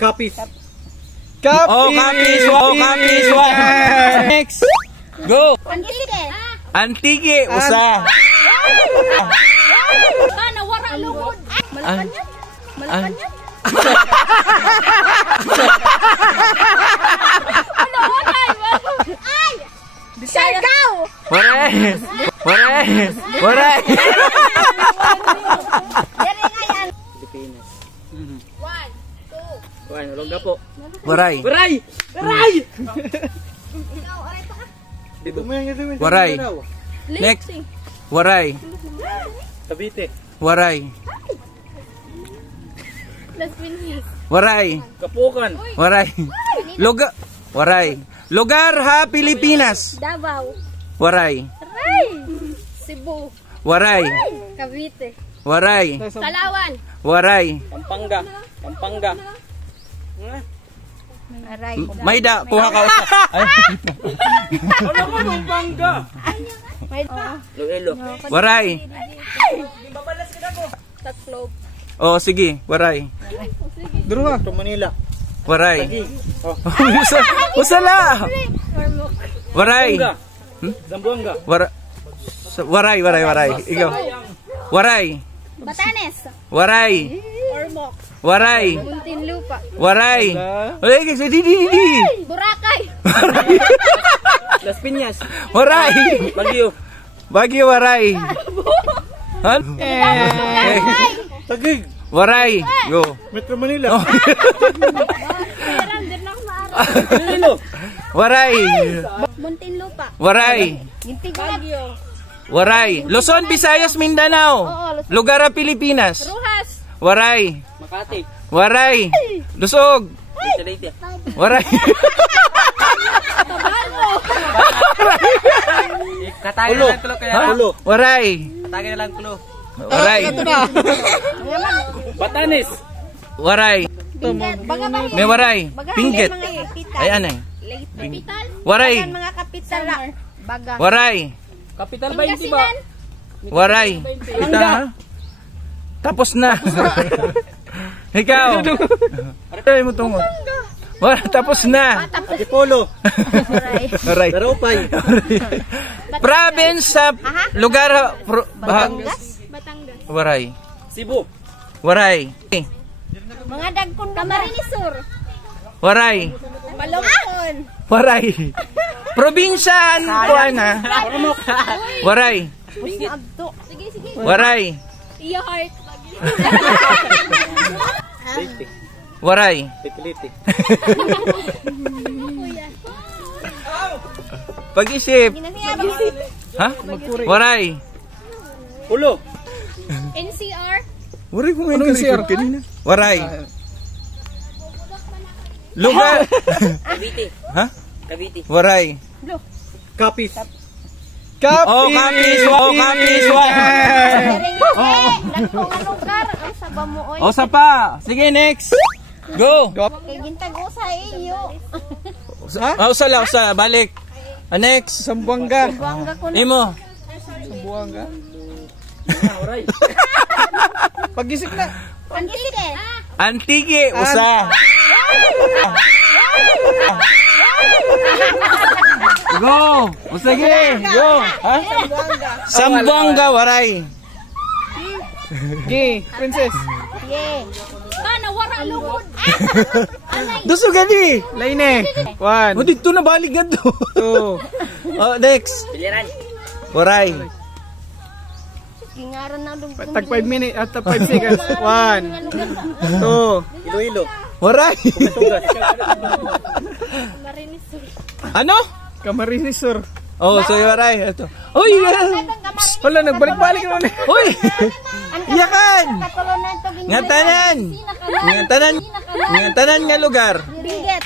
Kapis. Kapis. Oh, kapis. Oh, kapis. Next. Go. Antique. Antique. Usa. Nawara lugod. Malapan yan. Malapan yan. Ay! Siargao! Waray! Waray! Waray! Dari nga yan. Pilipinas. 1, 2. Kuan, ulog na po. Waray! Waray! Waray! Ikaw, aray pa ka. Waray! Next! Waray! Cavite. Waray! Las Piñas. Waray! Kapukan. Waray! Lugar! Waray! Lugar ha, Pilipinas! Davao. Waray! Aray! Cebu. Waray! Cavite. Waray! Palawan. Waray! Pampanga. Pampanga. Aray. Mayda, kuha ka usa. Ay. Ano mo Pampanga? Iloilo. Waray! Tatlo. Oh, sige, waray. Duro to Manila. Waray. Tagi. Oh. Usala! Waray! Zamboanga. Zamboanga. Waray, waray, waray. Ikaw. Waray! Batanes. Waray! Ormoc. Waray! Muntinlupa. Waray! Waray! Di! Boracay. Las Piñas. Waray! Baguio. Baguio, waray! Han? Tagig. Waray! Go! Metro Manila. Meron din ako maaraw. Iloilo. Waray! Muntinlupa. Waray! Baguio. Waray! Luzon, Visayas, Mindanao! Lugar sa Pilipinas! Ruhas. Waray! Makati. Waray! Lusog! Leyte. Waray! Katagin na lang tulo kaya. Tulo. Waray! Katagin na lang tulo. Waray! Batanes. Waray! May waray! Pinggit! Ay, anay! Kapital. Waray! Mga kapital. Baga. Waray! Kapital 20 ba? Waray! Kita? Tapos na! Ikaw! Ay mo tungo! Tapos na! Antipolo. Waray! Daropay. Province sa lugar... Batangas. Waray! Cebu. Waray! Mga dagkon. Camarines Sur. Waray! Malungkon. Waray! Probinsyan! Kuan ha? Waray! Sige, sige. Waray! Iyo heart. Leyte. Waray! Leyte. Pag-isip! Ha? Waray! Ulo. NCR. Waray ko ngayon NCR kanina. Waray! Lugar! Cavite. Ha? Cavite. Waray! Kapis. Kapis. Oh, kapis! Oh, kapis! Dagkong lugar. Ang saba mo oy. O, sa pa! Sige, next! Go! Kay gintag usa iyo. Usala, balik! Next! Sambuanga. Buangga ko na. Imo! Sambuanga. Oray. Pag-isip na. Antique. Antique! Usa! Go! Sige! Go! Ha? Sambuanga, waray! G. Princess. Yeah. Nawara lugod. Duso gani! Laine. 1. O, dito na balik nga to! 2. Oh, next! Biliran. Waray! Gingaran na dug. Tag 5 minutes at 5 seconds. 1. 2. Iloilo. Waray! Camarines Sur. Ano? Camarines Sur. Oh, so waray. Ito. Uy! Wala, nagbalik-balik naman eh. Uy! Iyakan! Katulunan to Nga tanan! Nga tanan nga lugar. Binggit.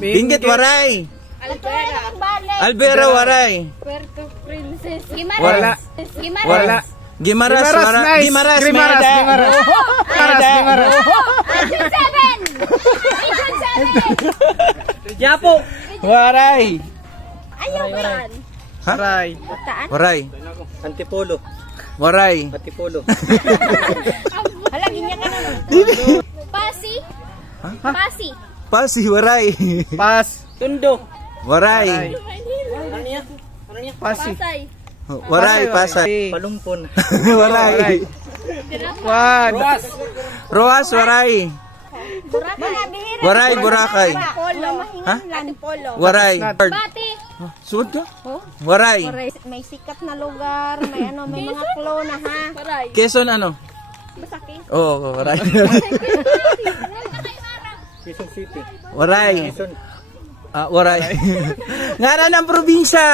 Binggit, waray! Albera. Albera, waray! Puerto Princess. Gimaras. Wala. Gimaras. Wala. Gimaras, Gimaras, wala. nice. Gimaras, Gimaras, Merida. Gimaras. Gimaras. Region 7. Region 7. Yapo. Waray! Ayaw ba yan? Aray. Bataan? Waray! Antipolo. Waray! Antipolo. Halagin niya ka na. Pasi. Pasi. Pasi, waray. Pas. Tundo. Waray. Ano niya? Ano niya? Pasi. Pasay. Waray, pasay. Palumpon. Waray. One. Roas. Roas, waray. Waray, Boracay. Polo. Ha? Polo. Waray. Bati. Suot ka? Waray. May sikat na lugar, may ano, may mga klona ha. Waray. Quezon ano? Basaki. Oo, waray. Quezon City. Waray. Quezon. Waray. Ngaran ng probinsya.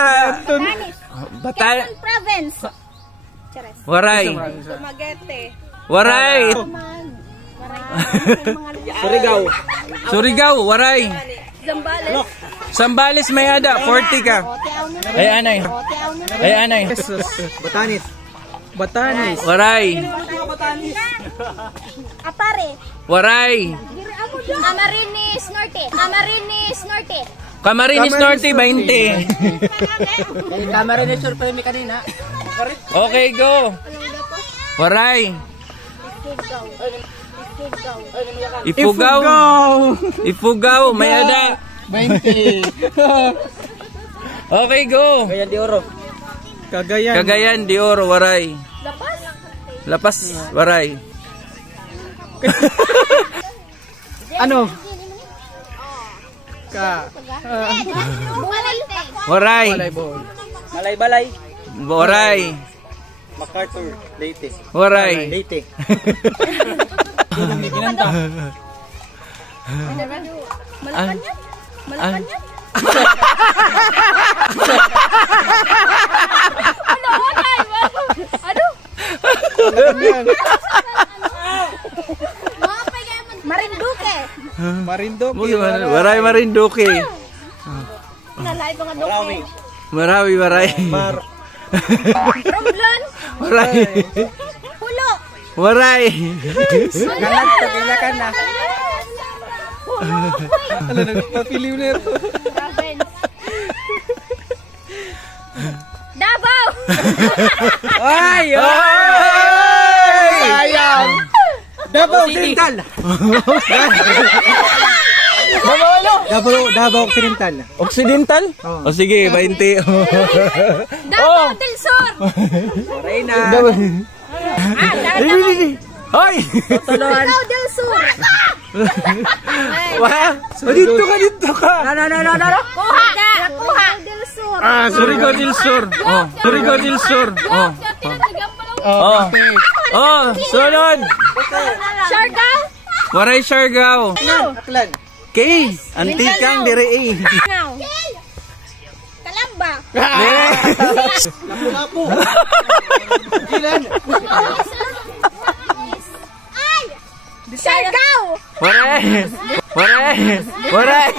Batanes. Batay. Quezon Province. Chares. Waray. Dumaguete. Waray. Surigao. Surigao, waray. Zambales. Sambales Mayada, 40 ka. Ay anay. Ay anay. Batanes. Batanes. Waray. Apare. Waray. Camarines Norte. Camarines Norte. Camarines Norte 20. Camarines Sur pa yung kanina. Okay, go. Waray. Ifugao. Ifugao, Mayada. 20. Okay, go. Cagayan de Oro. Cagayan. Cagayan de Oro, waray. Lapas. Lapas, waray. Ano? Ka. Bumalite. Waray. Volleyball. Malay-balay. Waray. MacArthur. Leyte. Waray. Leyte. Malapan yan. Malapan yan. Ano? Ano? Marinduque. Marinduque. Waray Marinduque. Nalay pa nga Marawi. duque. Marawi, waray. Mar. Romblon. Waray. Pulo. Waray. Kalat, pagilakan na. Ano, nagpapiliw na ito. Province. Davao. Ay! Sayang! Davao Occidental. Davao Occidental. Occidental? O sige, 20. Davao del Sur. Reina. Hoy! Davao del Sur. Wah! Dito ka. Kuha. Kuha. del Sur. Surigao del Sur. Oh, Surigao del Sur. Oh. Oh. Oh, sunod. Siargao. Waray Siargao. Aklan. Kay, antikang dire eh. Now. Kalamba. Lapu-lapu. Ay! Siargao. Waray. Waray. Waray.